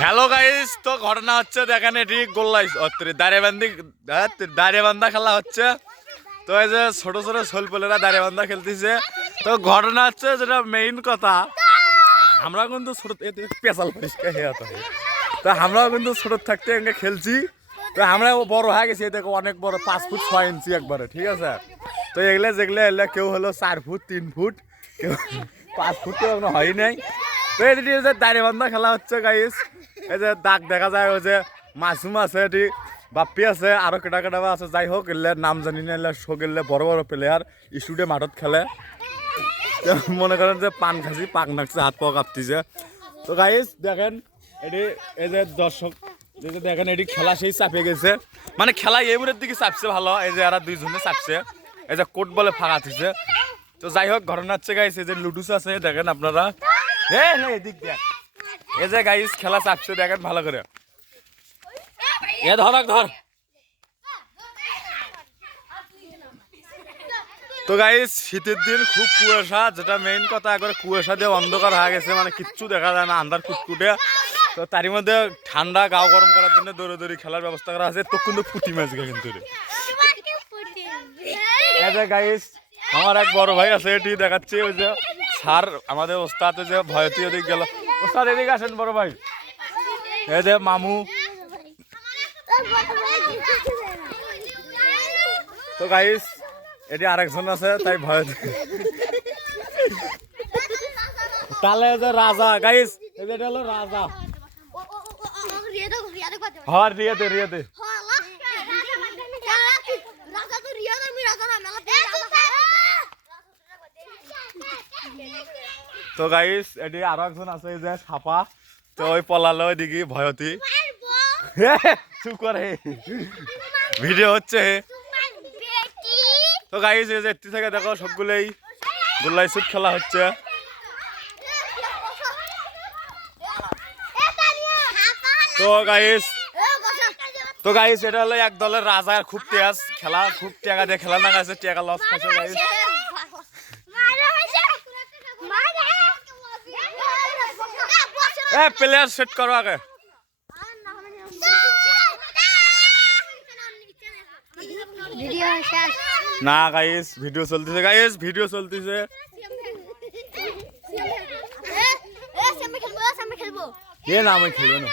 Hello guys, তো ঘটনা হচ্ছে দেখেন এটি গোল্লাইস দাঁড়িয়েবান্ধা খেলা হচ্ছে। তো এই যে ছোট ছোট ছোলপোলেরা দাঁড়িয়েবান্ধা খেলতেছে। তো ঘটনা হচ্ছে যেটা মেইন কথা, আমরা কিন্তু ছোট পেশাল পরিষ্কার হয়ে যেতে হয়। তো আমরাও কিন্তু ছোট থাকতে এখানে খেলছি। তো আমরা বড় হয়ে গেছি, দেখো অনেক বড় 5 ফুট 6 ইঞ্চি একবারে, ঠিক আছে। তো এগুলো যেগুলো এলে কেউ হলো 4 ফুট 3 ফুট, কেউ 5 ফুট কেউ হয় নাই। তো এই যে দাঁড়িয়েবান্ধা খেলা হচ্ছে গাইস। এই যে দাগ দেখা যায়, ওই যে মাসুম আছে, এটি বাপ্পি আছে, আরো কেটা কেটা আছে। যাই হোক, এলে নাম জানি না, এলে শো গেলে বড় বড় প্লেয়ার স্টুডে মাঠত খেলে। মনে করেন যে পান খাসি পাক নাকছে, হাত পাও কাঁপতিছে। তো গাইস দেখেন এটি, এই যে দর্শক দেখেন এটি খেলা সেই চাপে গেছে, মানে খেলা এমনের দিকে চাপছে ভালো। এই যে এরা দুইজনে চাপছে, এই যে কোট বলে ফাঁকা দিছে। তো যাই হোক, ঘটনা হচ্ছে গাইস এই যে লুডুস আছে দেখেন আপনারা, এদিক দেখ। এই যে গাইস খেলা চাপছে দেখেন ভালো করে। এ ধর। তো গাইস শীতের দিন খুব কুয়াশা, যেটা মেইন কথা, একবারে কুয়াশা দিয়ে অন্ধকার হয়ে গেছে, মানে কিচ্ছু দেখা যায় না, আন্ধার কুটকুটে। তো তারই মধ্যে ঠান্ডা গাও গরম করার জন্য দৌড়ি খেলার ব্যবস্থা করা আছে। তো কিন্তু পুঁটি মাছ কিন্তু এই যে গাইস আমার এক বড় ভাই আছে, এটি দেখাচ্ছে। ওই যে স্যার আমাদের ওস্তাদ, যে ভয়তি ওদিক গেল। ওস্তাদ এদিকে আসেন বড় ভাই। এই যে মামু। তো গাইস এটি আরেকজন আছে, তাই ভয়। তাহলে যে রাজা গাইস, এটা হলো রাজা। হ্যাঁ রিয়াতে তো গাইস এটি আরো একজন আছে, যে সাপা। তো ওই পলালো ওইদিকে ভয়তি। চুপ করে, ভিডিও হচ্ছে। তো গাইস এই যে এটি থেকে দেখো সবগুলোই গোল্লাই শুট খেলা হচ্ছে। তো গাইস এটা হলো এক দলের রাজার খুব তেজ খেলা, খুব টাকা দিয়ে খেলা না গেছে, টাকা লস খাইছে গাইস। প্লেয়ার সেট করো আগে। না গাইস ভিডিও চলতেছে, এ না আমি খেলবো না।